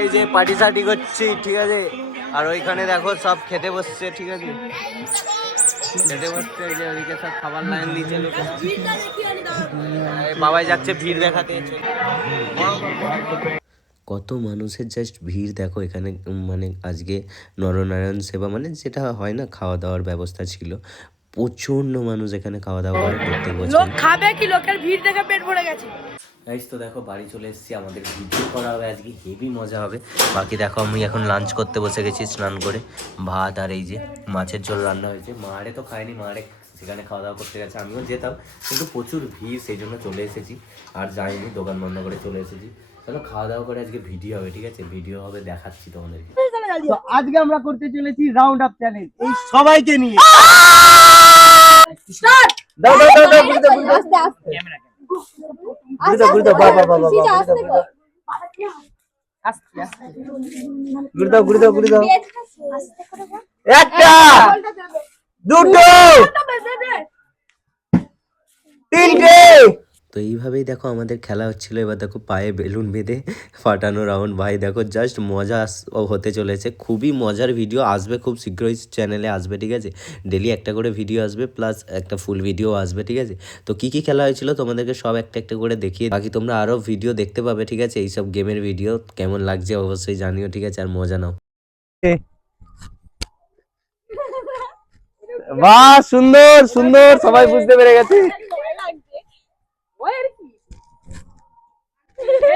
এই যে পার্টি সার্টি করছি, ঠিক আছে? আর ওইখানে দেখো সব খেতে বসছে, ঠিক আছে? খেতে বসছে যে ওইদিকে সব খাবার লাইন দিয়েছে লোকে। বাবাই যাচ্ছে ভিড় দেখাতে। কত মানুষের জাস্ট ভিড়, দেখো এখানে মানে আজকে নরনারায়ণ সেবা মানে যেটা হয় না খাওয়া দাওয়ার ব্যবস্থা ছিল। প্রচণ্ড মানুষ এখানে খাওয়া দাওয়া করে প্রত্যেক বছর। লোক খাবে কি? লোকের ভিড় দেখে পেট ভরে গেছে। গাইস তো দেখো বাড়ি চলে এসেছি আমাদের ভিডিও করা হবে আজকে হেভি মজা হবে। বাকি দেখো আমি এখন লাঞ্চ করতে বসে গেছি স্নান করে। ভাত আর এই যে মাছের ঝোল রান্না হয়েছে। মারে তো খায়নি মারে সেখানে খাওয়া দাওয়া করতে গেছে আমিও যেতাম কিন্তু প্রচুর ভিড় সেই জন্য চলে এসেছি। আর যাইনি দোকান বন্ধ করে চলে এসেছি। চলো খাওয়া দাওয়া করে আজকে ভিডিও হবে ঠিক আছে? ভিডিও হবে দেখাচ্ছি তোমাদেরকে। তো আজকে আমরা করতে চলেছি রাউন্ড আপ চ্যালেঞ্জ এই সবাইকে নিয়ে। দাও দাও দাও দাও গুলি দাও গুলি দাও বাবা বাবা বাবা একটা দুটো তিনটে তো এইভাবেই দেখো আমাদের খেলা হচ্ছিল। এবার দেখো পায়ে বেলুন বেঁধে ফাটানো রাউন্ড ভাই দেখো জাস্ট মজা হতে চলেছে। খুবই মজার ভিডিও আসবে খুব শীঘ্রই চ্যানেলে আসবে, ঠিক আছে? ডেলি একটা করে ভিডিও আসবে প্লাস একটা ফুল ভিডিও আসবে, ঠিক আছে? তো কি কি খেলা হয়েছিল তোমাদেরকে সব একটা একটা করে দেখিয়ে বাকি তোমরা আরও ভিডিও দেখতে পাবে, ঠিক আছে? এইসব গেমের ভিডিও কেমন লাগছে অবশ্যই জানিও, ঠিক আছে? আর মজা নাও। বাহ, সুন্দর সুন্দর! সবাই বুঝতে পেরে গেছে বাহ বাহ।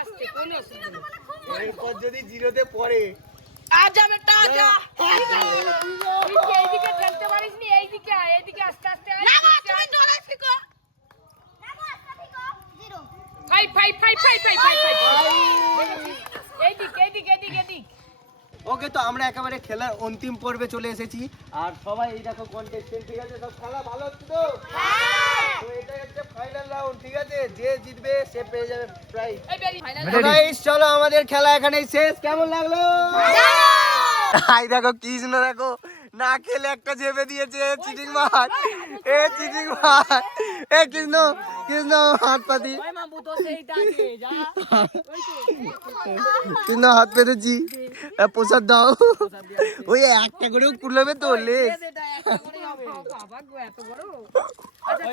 আস্তে আস্তে কোনো অসুবিধা নেই। এরপর যদি জিরোতে পড়ে। আর যাবে টা তুই এইদিকে ঠেলতে পারিস নি এইদিকে আয় এইদিকে আস্তে আস্তে আয় না তুমি জোরে শিখো। ফাই ফাই ফাই ফাই ফাই ফাই ফাই এইদিক এইদিক এইদিক এইদিক। ওকে তো আমরা একেবারে খেলার অন্তিম পর্বে চলে এসেছি। আর সবাই এই দেখো কন্টেস্টেন্ট ঠিক আছে? সব খেলা ভালো হচ্ছে তো তো এটা হচ্ছে ফাইনাল রাউন্ড ঠিক আছে যে জিতবে সে পেয়ে যাবে প্রাইজ এই ফাইনাল গাইস চলো আমাদের খেলা এখানেই শেষ। কেমন লাগল? হাই দেখো কৃষ্ণ দেখো। না খেলে একটা চেপে দিয়েছে চিটিং মার। এ চিটিং মার। এ কৃষ্ণ কৃষ্ণ হাত পাতি। কৃষ্ণ হাত পেতেছি। এ, প্রসাদ দাও। ওই একটা করেও কুলবে তো লে বাবা গো এত বড়? আচ্ছা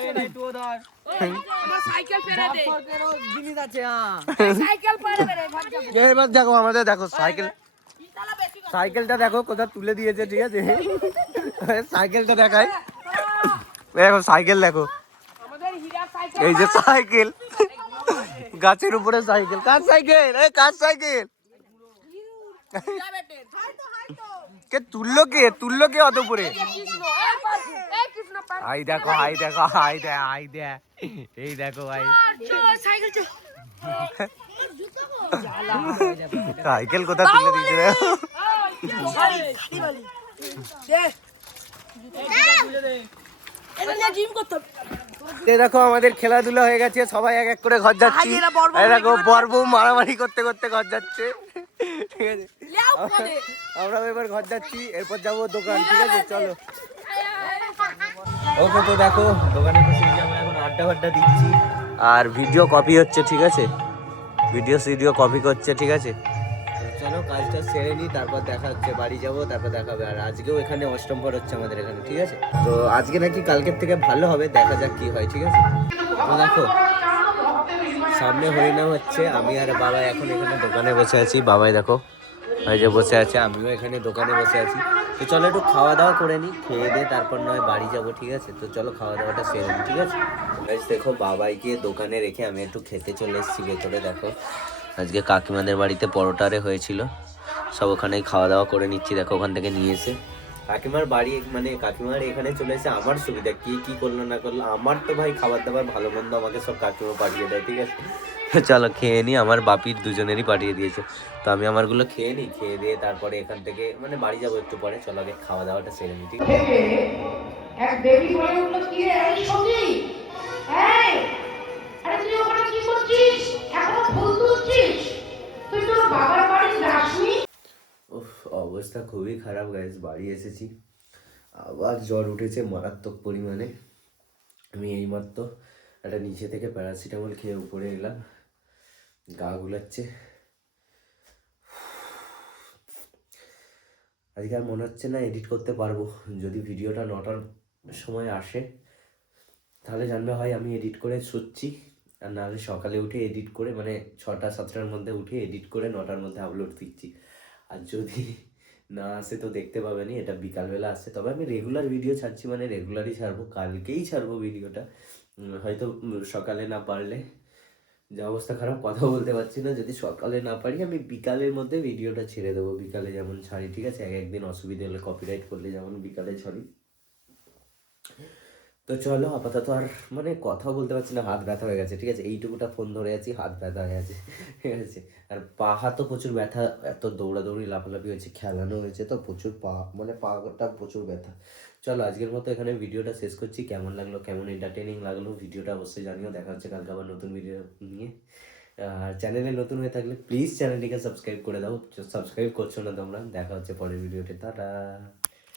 হ্যাঁ এবার দেখো আমাদের দেখো সাইকেল কথা সাইকেলটা দেখো কোথাও তুলে দিয়েছে ঠিক আছে? সাইকেলটা দেখাই। দেখো সাইকেল দেখো। আমাদের হীরা সাইকেল এই যে সাইকেল। গাছের উপরে সাইকেল। কার সাইকেল? এই কার সাইকেল? কে তুললো কে? তুললো কে অত উপরে। হাই দেখো হাই দেখো হাই দে হাই দে। এই দেখো ভাই। সাইকেল। কোথায় তুলে দিয়েছে দেখো। দেখো আমাদের খেলাধুলা হয়ে গেছে সবাই এক এক করে ঘর যাচ্ছি। দেখো বর বউ মারামারি করতে করতে ঘর যাচ্ছে। ঠিক আছে? আমরা এবার ঘর যাচ্ছি এরপর যাব দোকান ঠিক আছে? চলো। ওকে তো দেখো দোকানে বসে আমরা এখন আড্ডা ফাড্ডা দিচ্ছি। আর ভিডিও কপি হচ্ছে ঠিক আছে? ভিডিও সিডিও কপি করছে ঠিক আছে? চলো কাজটা সেরে নিই তারপর দেখা হচ্ছে বাড়ি যাব তারপর দেখা হবে। আর আজকেও এখানে অষ্টম পর হচ্ছে আমাদের এখানে ঠিক আছে? তো আজকে নাকি কালকের থেকে ভালো হবে দেখা যাক কি হয় ঠিক আছে? তো দেখো সামনে হরিনাম হচ্ছে আমি আর বাবা এখন এখানে দোকানে বসে আছি। বাবাই দেখো এই যে বসে আছে, আমিও এখানে দোকানে বসে আছি। তো চলো একটু খাওয়া দাওয়া করে নিই খেয়ে দিয়ে তারপর নয় বাড়ি যাব, ঠিক আছে? তো চলো খাওয়া দাওয়াটা সেরে নিই ঠিক আছে? দেখো বাবাইকে দোকানে রেখে আমি একটু খেতে চলে এসেছি, ভেতরে দেখো। আজকে কাকিমাদের বাড়িতে পরোটারে হয়েছিল। সব ওখানেই খাওয়া দাওয়া করে নিচ্ছি, দেখো ওখান থেকে নিয়ে এসে। কাকিমার বাড়ি মানে কাকিমার এখানে চলে এসে আমার সুবিধা, কি কি করল না করল, আমার তো ভাই খাবার দাবার ভালো মন্দ আমাকে সব কাকিমা পাঠিয়ে দেয়, ঠিক আছে? চলো খেয়ে নিই আমার বাপির দুজনেরই পাঠিয়ে দিয়েছে। তো আমি আমারগুলো খেয়ে নিই খেয়ে দিয়ে তারপরে এখান থেকে মানে বাড়ি যাব একটু পরে চলো আগে খাওয়া দাওয়াটা সেরে নিই ঠিক অবস্থা খুবই খারাপ গাইজ বাড়ি এসেছি। আবার জ্বর উঠেছে মারাত্মক পরিমাণে। আমি এইমাত্র একটা নিচে থেকে প্যারাসিটামল খেয়ে উপরে এলাম। গা গুলাচ্ছে। আজকে আর মনে হচ্ছে না এডিট করতে পারব। যদি ভিডিওটা নটার সময় আসে, তাহলে জানবে হয় আমি এডিট করে শুচ্ছি আর নাহলে সকালে উঠে এডিট করে মানে ছটা, সাতটার মধ্যে উঠে এডিট করে নটার মধ্যে আপলোড দিচ্ছি। আর যদি না আসে তো দেখতে পাবেনি এটা বিকালবেলা আসে। তবে আমি রেগুলার ভিডিও ছাড়ছি মানে রেগুলারই ছাড়বো, কালকেই ছাড়বো ভিডিওটা হয়তো সকালে না পারলে যা অবস্থা খারাপ কথা বলতে পারছি না। যদি সকালে না পারি, আমি বিকালের মধ্যে ভিডিওটা ছেড়ে দেবো। বিকালে যেমন ছাড়ি, ঠিক আছে? এক একদিন অসুবিধা হলে কপিরাইট করলে যেমন বিকালে ছাড়ি। তো চলো, আপাতত আর মানে কথা বলতে পারছি না, হাত ব্যথা হয়ে গেছে, ঠিক আছে? এইটুকুটা ফোন ধরে আছি, হাত ব্যথা হয়ে আছে, ঠিক আছে? আর পা হাতও প্রচুর ব্যথা, এত দৌড়াদৌড়ি, লাফালাফি হয়েছে, খেলানো হয়েছে, তো প্রচুর পা মানে পাটা প্রচুর ব্যথা। চলো আজকের মতো এখানে ভিডিওটা শেষ করছি। কেমন লাগল, কেমন এন্টারটেনিং লাগল, ভিডিওটা অবশ্যই জানিও। দেখা হচ্ছে কালকে আবার নতুন ভিডিও নিয়ে। আর চ্যানেলে নতুন হয়ে থাকলে প্লিজ চ্যানেলটিকে সাবস্ক্রাইব করে দাও। সাবস্ক্রাইব করছ না তোমরা, দেখা হচ্ছে পরের ভিডিওতে তারা